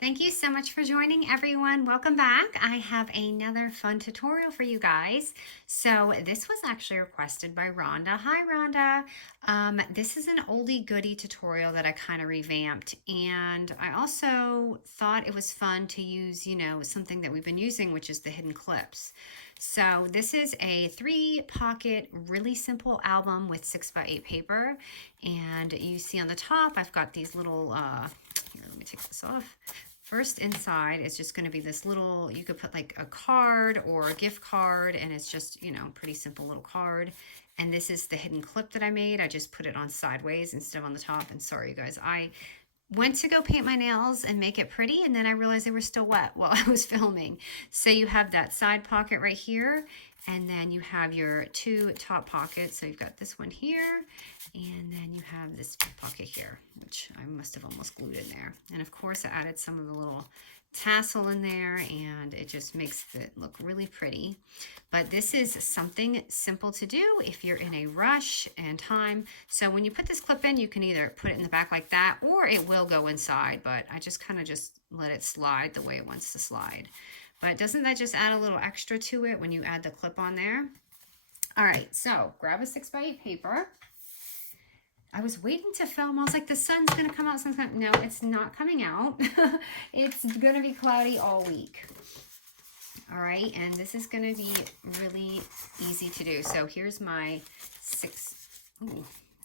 Thank you so much for joining, everyone. Welcome back. I have another fun tutorial for you guys. So this was actually requested by Rhonda. Hi, Rhonda. This is an oldie goodie tutorial that I kind of revamped, and I also thought it was fun to use, something that we've been using, which is the hidden clips. So this is a 3-pocket, really simple album with 6x8 paper, and you see on the top, I've got these little, here, let me take this off. First inside is just going to be this little, you could put like a card or a gift card, and it's just, pretty simple little card. And this is the hidden clip that I made. I just put it on sideways instead of on the top. And sorry, you guys, I went to go paint my nails and make it pretty, and then I realized they were still wet while I was filming. So you have that side pocket right here, and then you have your 2 top pockets. So you've got this one here, and then you have this pocket here, which I must have almost glued in there. And of course I added some of the little tassel in there, and it just makes it look really pretty. But this is something simple to do if you're in a rush and time. So when you put this clip in, you can either put it in the back like that, or it will go inside, but I just kind of just let it slide the way it wants to slide. But doesn't that just add a little extra to it when you add the clip on there? All right, so grab a 6x8 paper. I was waiting to film. I was like, the sun's going to come out. No, it's not coming out. It's going to be cloudy all week. All right, and this is going to be really easy to do. So here's my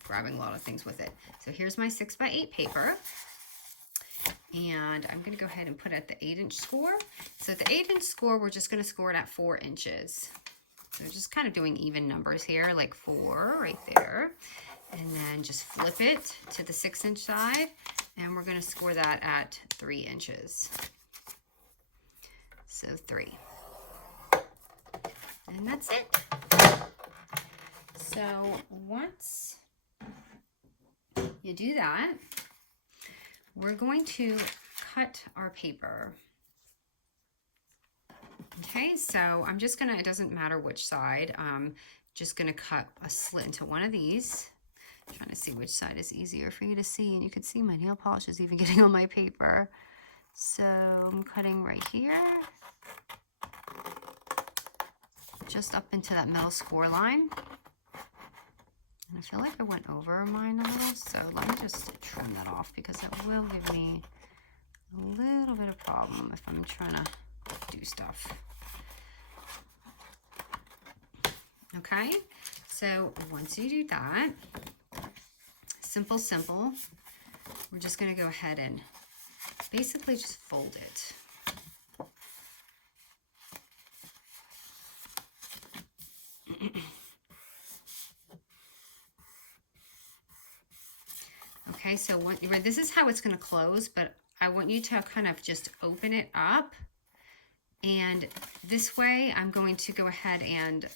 grabbing a lot of things with it. So here's my 6x8 paper. And I'm going to go ahead and put it at the 8-inch score. So the 8-inch score, we're just going to score it at 4 inches. So just kind of doing even numbers here, like 4 right there. And then just flip it to the 6-inch side, and we're going to score that at 3 inches. So 3. And that's it. So once you do that, we're going to cut our paper. Okay, so I'm just gonna, it doesn't matter which side, I'm just gonna cut a slit into one of these. I'm trying to see which side is easier for you to see, and you can see my nail polish is even getting on my paper. So I'm cutting right here, just up into that middle score line. And I feel like I went over mine a little, so let me just trim that off, because it will give me a little bit of problem if I'm trying to do stuff. Okay, so once you do that, simple, we're just going to go ahead and basically just fold it. Okay, so this is how it's going to close, but I want you to kind of just open it up, and this way I'm going to go ahead and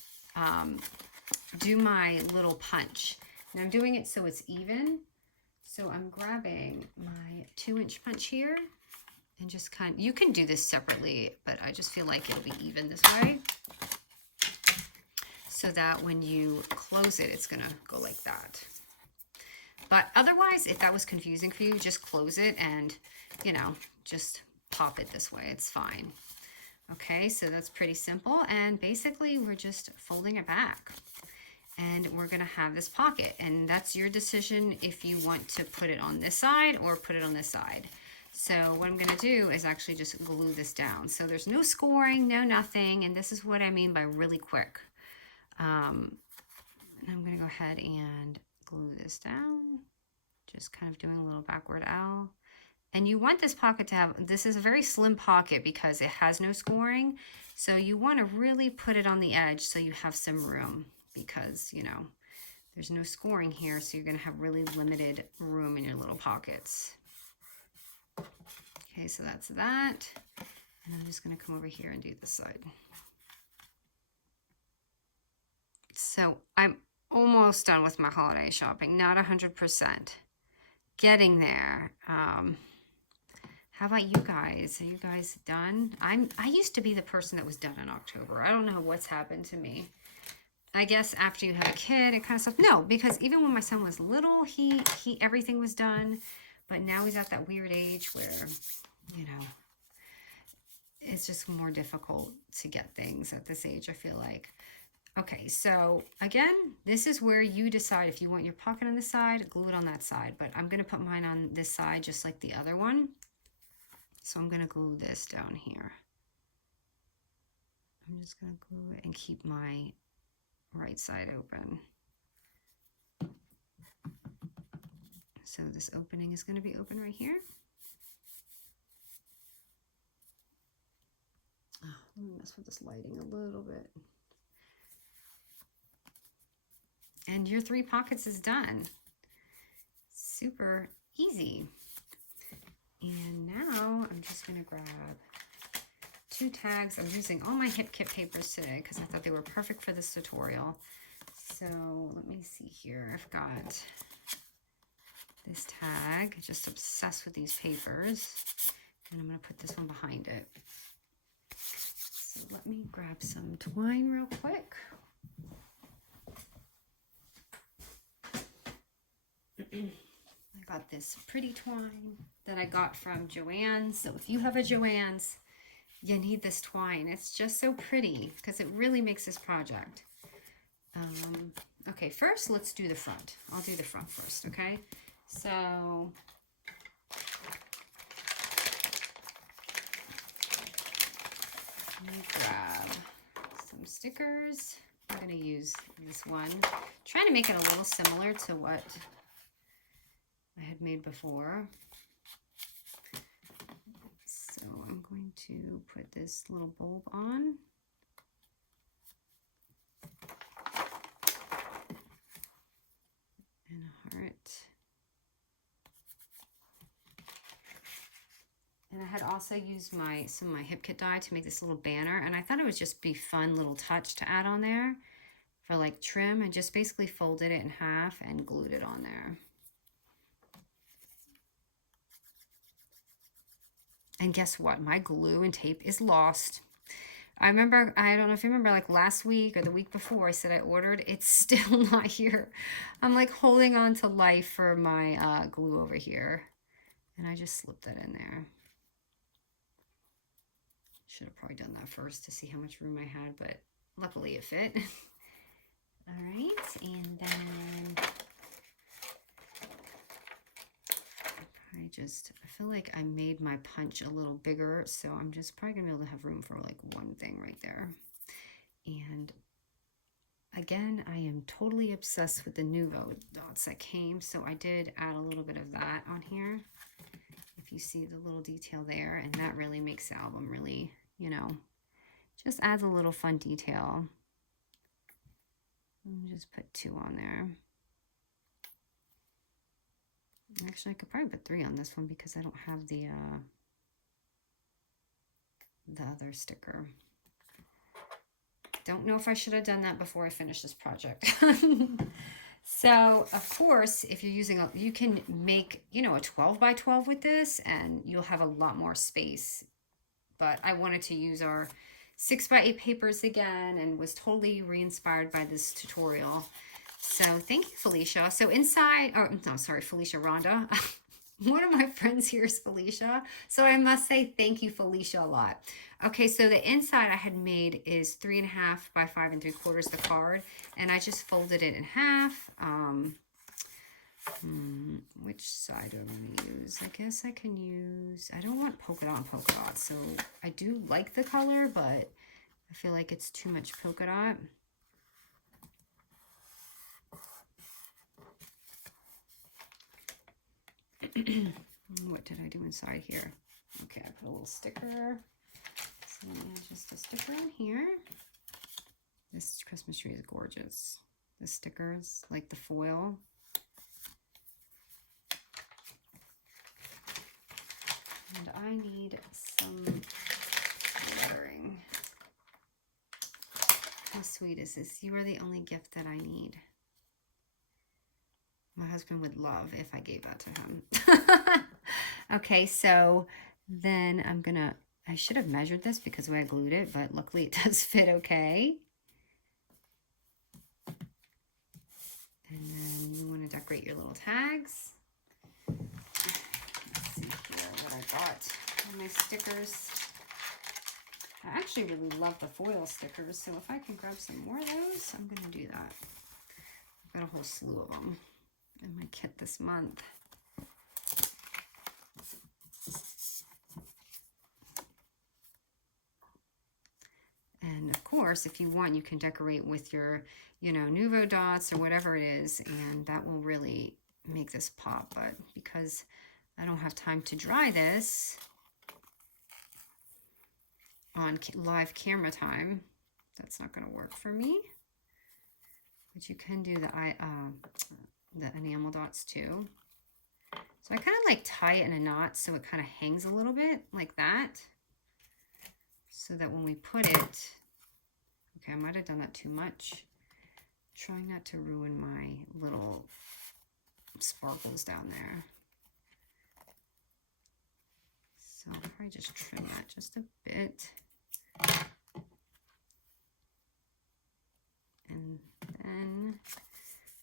do my little punch. And I'm doing it so it's even. So I'm grabbing my 2-inch punch here, and just you can do this separately, but I just feel like it'll be even this way, so that when you close it, it's gonna go like that. But otherwise, if that was confusing for you, just close it and, just pop it this way. It's fine. Okay, so that's pretty simple. And basically, we're just folding it back. And we're going to have this pocket. And that's your decision if you want to put it on this side or put it on this side. So what I'm going to do is actually just glue this down. So there's no scoring, no nothing. And this is what I mean by really quick. And I'm going to go ahead and glue this down, just kind of doing a little backward L. And you want this pocket to have, this is a very slim pocket because it has no scoring. So you want to really put it on the edge so you have some room, because, there's no scoring here. So you're going to have really limited room in your little pockets. Okay, so that's that. And I'm just going to come over here and do this side. So I'm almost done with my holiday shopping, not 100%. Getting there. How about you guys? Are you guys done? I used to be the person that was done in October. I don't know what's happened to me. I guess after you have a kid, it kind of stuff. No, because even when my son was little, he everything was done. But now he's at that weird age where you know, it's just more difficult to get things at this age, I feel like. Okay, so again, this is where you decide if you want your pocket on this side, glue it on that side. But I'm going to put mine on this side just like the other one. So I'm going to glue this down here. I'm just going to glue it and keep my right side open. So this opening is going to be open right here. Oh, let me mess with this lighting a little bit. And your 3 pockets is done. Super easy. And now I'm just going to grab 2 tags. I'm using all my Hip Kit papers today because I thought they were perfect for this tutorial. So let me see here. I've got this tag, just obsessed with these papers, and I'm going to put this one behind it. So let me grab some twine real quick. I got this pretty twine that I got from Joann's. So if you have a Joann's, you need this twine. It's just so pretty because it really makes this project. Okay, first let's do the front. I'll do the front first, okay? So let me grab some stickers. I'm going to use this one. Trying to make it a little similar to what I had made before. So I'm going to put this little bulb on. And a heart. And I had also used some of my Hip Kit dye to make this little banner, and I thought it would just be fun little touch to add on there for like trim. I just basically folded it in half and glued it on there. And guess what? My glue and tape is lost. I remember, I don't know if you remember, like last week or the week before, I said I ordered. It's still not here. I'm like holding on to life for my glue over here. And I just slipped that in there. Should have probably done that first to see how much room I had, but luckily it fit. All right, and then I feel like I made my punch a little bigger, so I'm just probably gonna be able to have room for like one thing right there. And again, I am totally obsessed with the Nuvo dots that came, so I did add a little bit of that on here. If you see the little detail there, and that really makes the album really, you know, just adds a little fun detail. Let me just put 2 on there. Actually, I could probably put 3 on this one because I don't have the other sticker. Don't know if I should have done that before I finish this project. So, of course, if you're using you can make, you know, a 12 by 12 with this, and you'll have a lot more space. But I wanted to use our 6 by 8 papers again, and was totally re-inspired by this tutorial. So thank you, Felicia. So inside, or no, sorry, Felicia, Rhonda. One of my friends here is Felicia. So I must say thank you, Felicia, a lot. Okay, so the inside I had made is 3.5 by 5 3/4 the card. And I just folded it in half. Which side do I want to use? I guess I can use, I don't want polka dot. So I do like the color, but I feel like it's too much polka dot. What did I do inside here? Okay, I put a little sticker. So let me add just a sticker in here. This Christmas tree is gorgeous. The stickers, like the foil. And I need some lettering. How sweet is this? You are the only gift that I need. My husband would love if I gave that to him. Okay, so then I should have measured this because the way I glued it, but luckily it does fit okay. And then you want to decorate your little tags. Let's see here what I got. And my stickers. I actually really love the foil stickers, so if I can grab some more of those, I'm going to do that. I've got a whole slew of them in my kit this month. And of course, if you want, you can decorate with your, you know, Nuvo dots or whatever it is, and that will really make this pop. But because I don't have time to dry this on live camera time, that's not going to work for me. But you can do the enamel dots too. So I kind of like tie it in a knot so it kind of hangs a little bit like that. So that when we put it, okay, I might have done that too much. Trying not to ruin my little sparkles down there. So I'll probably just trim that just a bit. And then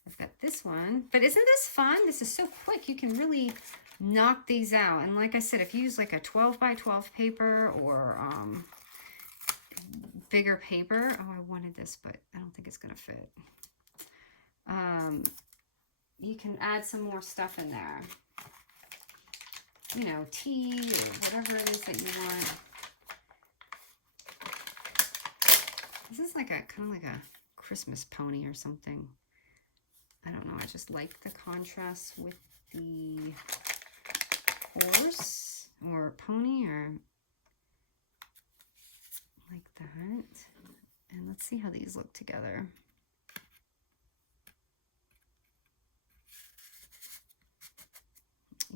I've got this one. But isn't this fun? This is so quick. You can really knock these out. And like I said, if you use like a 12 by 12 paper or bigger paper. Oh, I wanted this, but I don't think it's going to fit. You can add some more stuff in there. You know, tea or whatever it is that you want. This is like a kind of like a Christmas pony or something. I don't know. I just like the contrast with the horse or pony or like that. And let's see how these look together.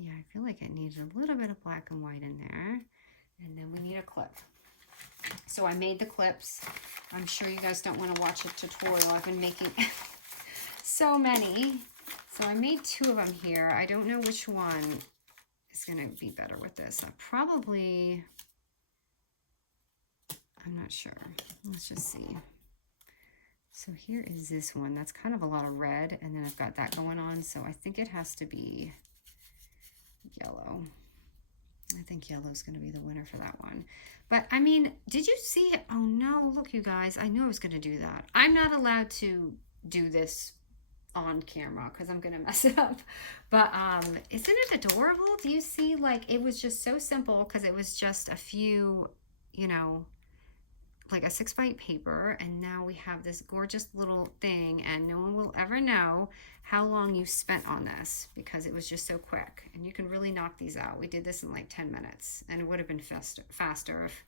Yeah, I feel like it needs a little bit of black and white in there. And then we need a clip. So I made the clips. I'm sure you guys don't want to watch a tutorial. I've been making so many. So I made 2 of them here. I don't know which one is going to be better with this. I'm not sure. Let's just see. So here is this one. That's kind of a lot of red. And then I've got that going on. So I think it has to be yellow. I think yellow is going to be the winner for that one. But I mean, did you see it? Oh no, look you guys, I knew I was going to do that. I'm not allowed to do this on camera because I'm going to mess it up. But isn't it adorable? Do you see, like, it was just so simple because it was just a few, you know, like a 6x8 paper, and now we have this gorgeous little thing, and no one will ever know how long you spent on this because it was just so quick. And you can really knock these out. We did this in like 10 minutes, and it would have been faster if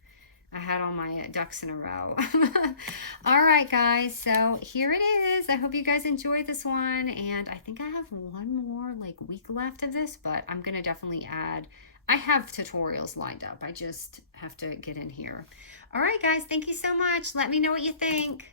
I had all my ducks in a row. All right, guys, so here it is. I hope you guys enjoyed this one, and I think I have one more like week left of this, but I'm gonna definitely add. I have tutorials lined up. I just have to get in here. All right, guys, thank you so much. Let me know what you think.